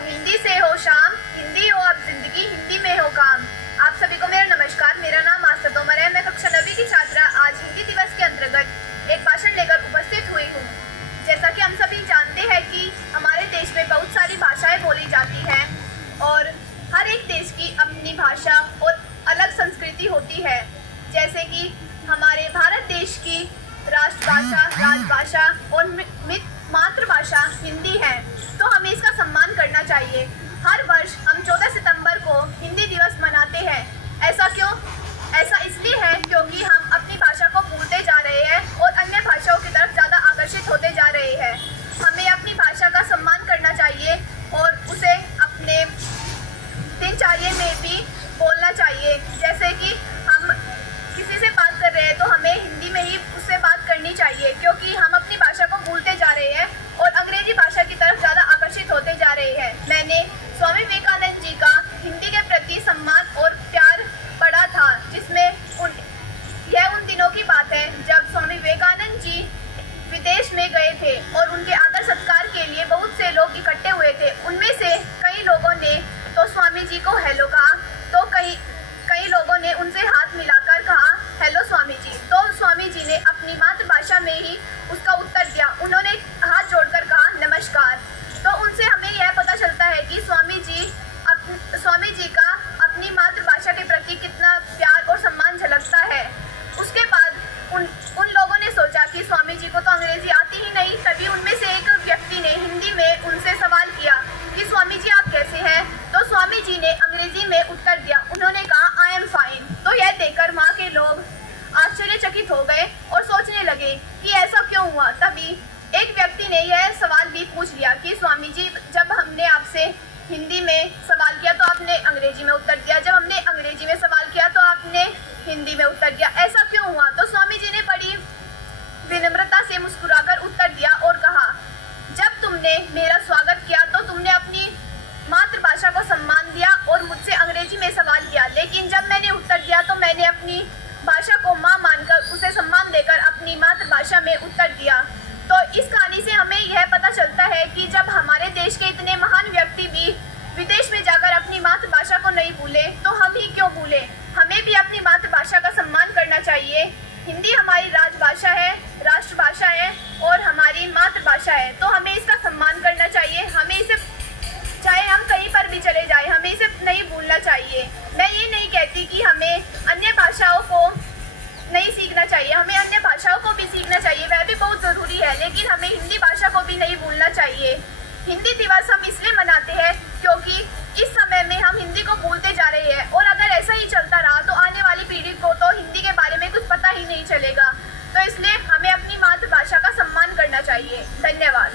हिंदी से हो शाम, हिंदी हो अब जिंदगी, हिंदी में हो काम। आप सभी को मेरा नमस्कार। मेरा नाम आसत उमर है। मैं कक्षा 9वीं की छात्रा आज हिंदी दिवस के अंतर्गत एक भाषण लेकर उपस्थित हुई हूँ। जैसा कि हम सभी जानते हैं कि हमारे देश में बहुत सारी भाषाएं बोली जाती हैं और हर एक देश की अपनी भाषा और अलग संस्कृति होती है। जैसे कि हमारे भारत देश की राष्ट्रभाषा, राजभाषा और मातृभाषा हिंदी है, तो हमें इसका सम्मान करना चाहिए। हर वर्ष हम 14 सितंबर को हिंदी दिवस मनाते हैं। ऐसा क्यों? ऐसा इसलिए है क्योंकि हम अपनी भाषा को भूलते जा रहे हैं और अन्य भाषाओं की तरफ ज़्यादा आकर्षित होते जा रहे हैं। हमें अपनी भाषा का सम्मान करना चाहिए और उसे अपने दिनचर्या में भी बोलना चाहिए। जैसे कि हम किसी से बात कर रहे हैं तो हमें हिंदी में ही उससे बात करनी चाहिए, क्योंकि हम अपनी भाषा को भूलते जा रहे हैं और अंग्रेजी भाषा की तरफ ज़्यादा आकर्षित होते जा रहे हैं। मैंने स्वामी विवेकानंद जी का हिंदी के प्रति सम्मान और प्यार पढ़ा था, जिसमें यह उन दिनों की बात है जब स्वामी विवेकानंद जी विदेश में गए थे और उनके आदर सत्कार के लिए बहुत से लोग इकट्ठे हुए थे। उनमें से कई लोगों ने तो स्वामी जी को हेलो कहा, तो कई लोगों ने उनसे हाथ मिलाकर कहा हेलो स्वामी जी। तो स्वामी जी ने अपनी मातृभाषा में ही उसका उत्तर दिया। उन्होंने हाथ जोड़कर कहा नमस्कार। तो उनसे हमें यह पता चलता है कि स्वामी जी का अपनी मातृभाषा के प्रति कितना प्यार और सम्मान झलकता है। उसके बाद उन लोगों ने सोचा कि स्वामी जी को तो अंग्रेजी आती ही नहीं। तभी उनमें से एक व्यक्ति ने हिंदी में उनसे सवाल किया कि स्वामी जी आप कैसे हैं? तो स्वामी जी ने अंग्रेजी में उत्तर दिया। उन्होंने कहा आई एम फाइन। तो यह देखकर वहाँ के लोग आश्चर्यचकित हो गए और सोचने लगे कि ऐसा क्यों हुआ। तभी एक व्यक्ति ने यह सवाल भी पूछ लिया कि स्वामी जी, जब हमने आपसे हिंदी में सवाल किया तो आपने अंग्रेजी में उत्तर दिया, जब हमने अंग्रेजी में सवाल किया तो आपने हिंदी में उत्तर दिया, ऐसा क्यों हुआ? तो स्वामी जी ने बड़ी विनम्रता से मुस्कुराकर उत्तर दिया और कहा जब तुमने मेरा स्वागत किया तो तुमने अपनी मातृभाषा को सम्मान दिया और मुझसे अंग्रेजी में सवाल किया, लेकिन जब मैंने उत्तर दिया तो मैंने अपनी भाषा को माँ मानकर उसे सम्मान देकर अपनी मातृभाषा में उत्तर दिया। तो इस कहानी से हमें यह पता चलता है कि जब हमारे देश के इतने महान व्यक्ति भी विदेश में जाकर अपनी मातृभाषा को नहीं भूले तो हम ही क्यों भूले। हमें भी अपनी मातृभाषा का सम्मान करना चाहिए। हिंदी हमारी राजभाषा है, राष्ट्रभाषा है और हमारी मातृभाषा है, तो हमें इसका सम्मान करना चाहिए। हमें इसे, चाहे हम कहीं पर भी चले जाएं, हमें इसे नहीं भूलना चाहिए। मैं ये नहीं कहती कि हमें अन्य भाषाओं को नहीं सीखना चाहिए, हमें अन्य भाषाओं को भी सीखना चाहिए, वह भी बहुत ज़रूरी है, लेकिन हमें हिंदी भाषा को भी नहीं भूलना चाहिए। हिंदी दिवस हम इसलिए मनाते हैं क्योंकि इस समय में हम हिंदी को भूलते जा रहे हैं और अगर ऐसा ही चलता रहा तो आने वाली पीढ़ी को तो हिंदी के बारे में कुछ पता ही नहीं चलेगा। तो इसलिए हमें अपनी मातृभाषा का सम्मान करना चाहिए। धन्यवाद।